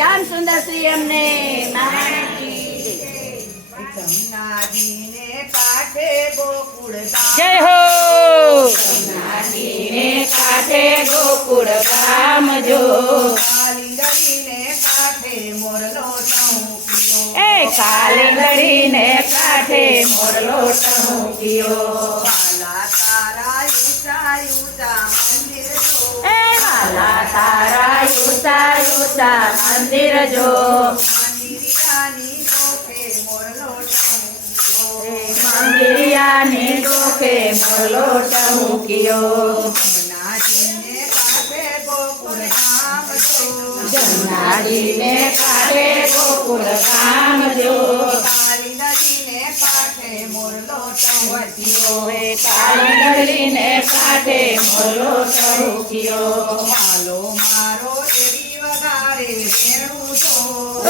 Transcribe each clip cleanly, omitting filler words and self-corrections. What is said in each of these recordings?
શ્યામ સુંદર શ્રી એમને નારાયણજી જમનાજીને કાંઠે ગોકુળ જય હો જમનાજીને કાંઠે ગોકુળ ગામ જો કાલિંદડીને કાંઠે મોરલો ટહુક્યો એ કાલિંદડીને કાંઠે મોરલો ટહુક્યો વાલા તારા ઊંચા ઊંચા મંદિર જો એ વાલા તારા ઊંચા ઊંચા મંદિર જો મંદિરિયાની ગોખે મોરલો ટહુક્યો મંદિરિયાની ગોખે મોરલો ટહુક્યો જમનાજીને કાંઠે ગોકુળ ગામ જો જમનાજીને કાંઠે ગોકુળ ગામ જો કાલિંદડીને કાંઠે મોરલો ટહુક્યો હે કાલિંદડીને કાંઠે મોરલો ટહુક્યો વાલો મારો એરી વગાડે વેણું જો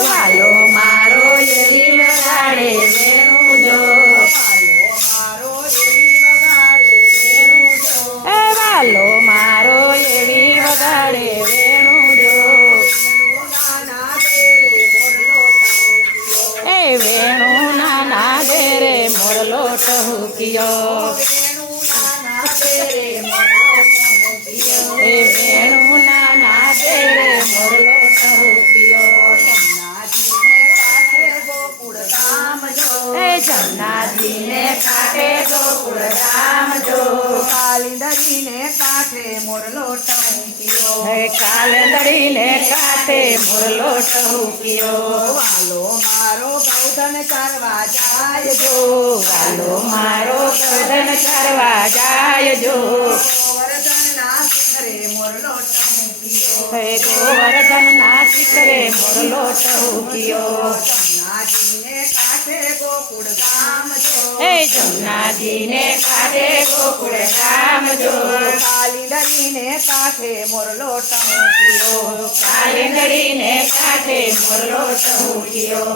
વાલો મારો એરી વગાડે વેણું જો વાલો મારો એરી વગાડે વેણું જો એ વાલો મારો એરી વગાડે વેણું જો વેણું નાના તેરે મોરલો ટહુક્યો એ વેણું નાના ઘેરે મોરલો ટહુક્યો વેણું નાના તેરે મોરલો ટહુક્યો એ વેણું નાના ઘેરે મોરલો ટહુક્યો જમનાજીને કાંઠે ગોકુળ ગામ જો એ જમનાજીને કાંઠે ગોકુળ ગામ જો કાલિંદડીને કાંઠે મોરલો ટહુક્યો હે કાલિંદડીને કાંઠે મોરલો ટહુક્યો વાલો મારો ગૌધન કરવા જાય જો વાલો મારો ગોધન કરવા જાય જો ગોવર્ધનના શિખરે મોરલો ટહુક્યો હે ગોવર્ધનના શિખરે મોરલો ટહુક્યો જમનાજીને કાંઠે ગોકુળ ગામ જો હે જમનાજીને કાંઠે ગોકુળ ગામ જો કાલિંદડીને કાંઠે મોરલો ટહુક્યો કાલિંદડીને કાંઠે મોરલો ટહુક્યો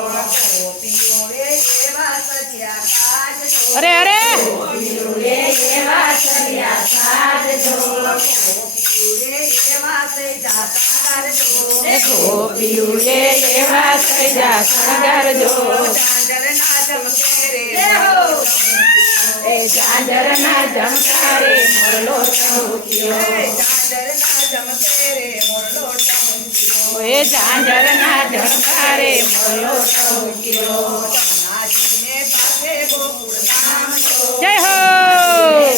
ગોપીઓએ એવા સજ્યા કાજ જો અરે અરે ગોપીઓએ એવા સર્યા સાજજો ગોપીઓએ એવા સજ્યા કાજ જો એ ગોપીઓએ એવા સજા શણગારજો ચાંદરના ચમકે રે એ ઝાંઝરના ઝંકારે મોરલો ટહુક્યો ચાંદરના ચમકે રે મોરલો ટહુક્યો એ ઝાંઝરના ઝંકારે મોરલો ટહુક્યો જમનાજીને કાંઠે ગોકુળ ગામ જો જય હો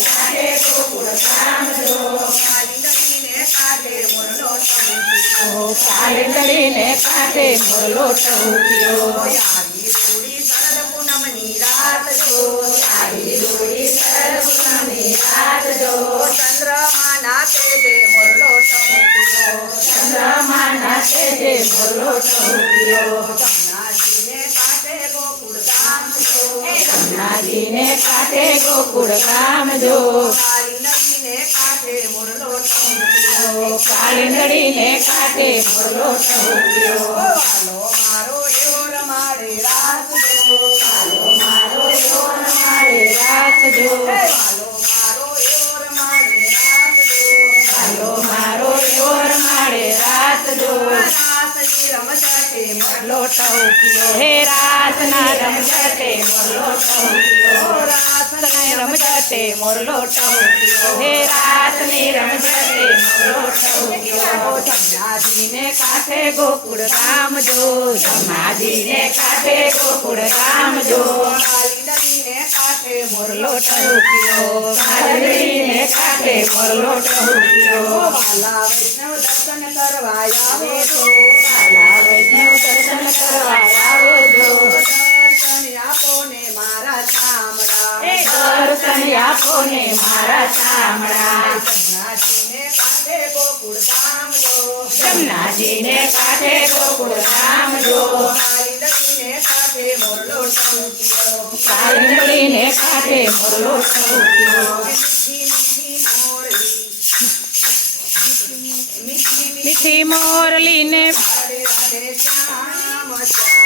કાંઠે ગોકુળ ગામ જો કાલિંદડીને કાંઠે મોરલો ટહુક્યો ઓ કાલિંદડીને કાંઠે મોરલો ટહુક્યો આવી રૂડી શરદ પૂનમની રાત જો આવી રૂડી શરદ પૂનમની રાત જો ચંદ્રમાના તેજે મોરલો ટહુક્યો ચંદ્રમાના તેજે મોરલો ટહુક્યો જમનાજીને કાંઠે ગોકુળ ગામ જો જમનાજીને કાંઠે ગોકુળ ગામ જો કાલિંદડીને કાંઠે મોરલો ટહુક્યો કાલિંદડીને કાંઠે મોરલો ટહુક્યો વાલો મારો એવો રમાડે રાત જો વાલો મારો એવો રમાડે રાત જો વાલો મારો એવો રમાડે રાત જો વાલો મારો એવો રમાડે રાત જો રાસની રમઝટે મોરલો ટહુક્યો હે રાતના રમઝટે મોરલો ટહુક્યો રાતને રમઝટે મોરલો ટહુક્યો હે રાતની રમઝટે મોરલો ટહુક્યો જમનાજીને કાંઠે ગોકુળ ગામ જો જમનાજીને કાંઠે ગોકુળ ગામ જો કાલિંદડીને કાંઠે મોરલો ટહુક્યો કાલિંદડીને કાંઠે મોરલો ટહુક્યો વાલા વૈષ્ણવ દર્શન કરવા આવે તો વાલા વૈષ્ણવ દર્શન કરવા આવો જો દર્શન આપો ને મારા ચામડા એ દર્શન આપો ને મારા ચામડા જમનાજીને કાંઠે ગોકુળ ગામ જો જમનાજીને કાંઠે ગોકુળ ગામ જો કાલિંદડીને કાંઠે મોરલો ટહુક્યો કાલિંદડીને કાંઠે મોરલો ટહુક્યો મીઠી મીઠી મોરલી મીઠી મીઠી મીઠી મોરલીને રાધે રાધે શ્યામ શ્યામ